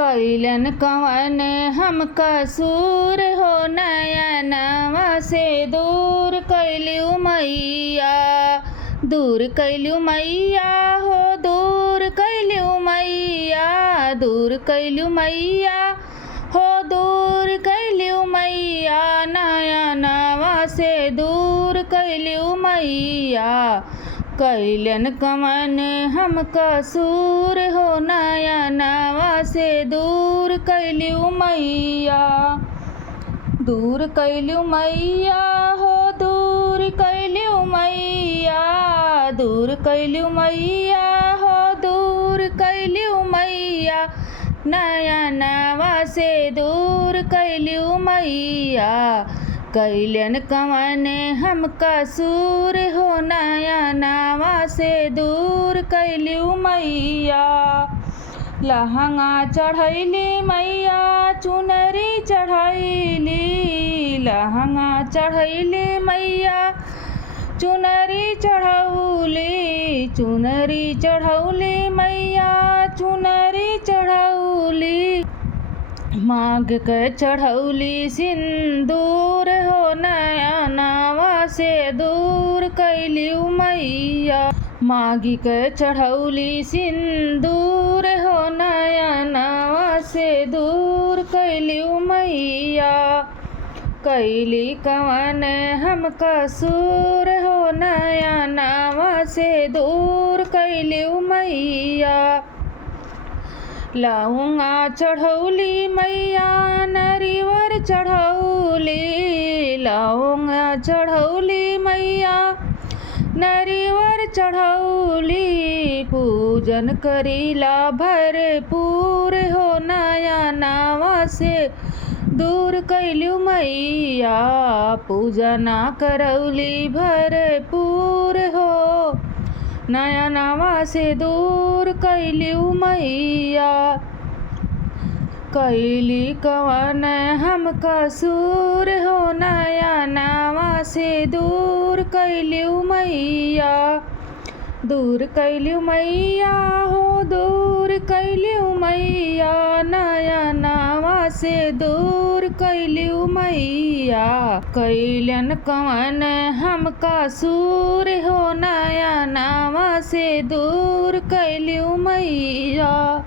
कैलन कवन हम कसूर हो, नयनवा से दूर कैलू मैया। दूर कैलू मैया हो, दूर कैलू मैया। दूर कैलू मैया हो, दूर कैलू मैया। नयनवा से दूर कैलू मैया। कैलन कवन हम कसूर हो, नयनवा से दूर कैलू मैया। दूर कैलू मैया हो, दूर कैलू मैया। दूर कैलू मैया हो, दूर कैलू मैया। नयनवा से दूर कैलू मैया। कैलन कवन हम कसूर हो, नयनवा से दूर कैलू मैया। लहंगा चढ़ैली मैया, चुनरी चढ़ैली। लहंगा चढ़ैली मैया, चुनरी चढ़ौली। चुनरी चढ़ौली मैया, चुनरी चढ़ौली। मांग के चढ़ौली सिंदूर हो, नयनवा से दूर कैलू मैया। मांगी के चढ़ौली सिंदूर हो, नयनवा से दूर कैलू मैया। कैली कवन हम कसूर हो, नयनवा से दूर कैलू मैया। लौंगा चढ़ौली मैया, नरिवर चढ़ौली। लौंगा चढ़ौली मैया, नरिवर चढ़ौली। पूजन करीला भरपूर हो, नयनवा से दूर कैलू मैया। पूजना करौली भरपूर हो, नयनवा से दूर कैलू मैया। कैली कवन हम कसूर हो, नयनवा से दूर कैलू मैया। दूर कैलू मैया हो, दूर कैलू मैया। नयनवा से दूर कैलू मैया। कैलन कवन हम कसूर हो, नयनवा से दूर कैलू मैया।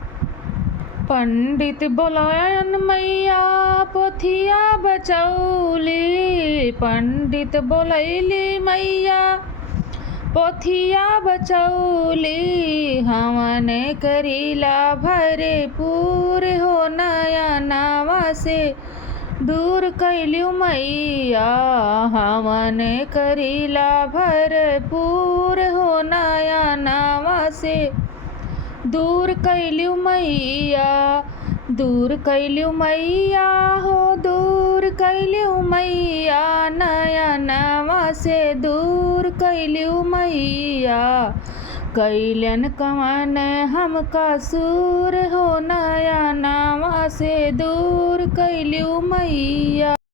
पंडित बोलायन मैया, पोथिया बचौली। पंडित बोलैली मैया, पोथिया बचौली। हवन करीला भरपूर हो, नयनवा से दूर कैलू मैया। हवन करीला भरपूर हो, नयनवा से दूर कैलू मैया। दूर कैलू मैया हो, दूर कैलू मैया। नयनवा से दूर कैलू मैया। कैलन कवन हम कसूर हो, नयनवा से दूर कैलू मैया।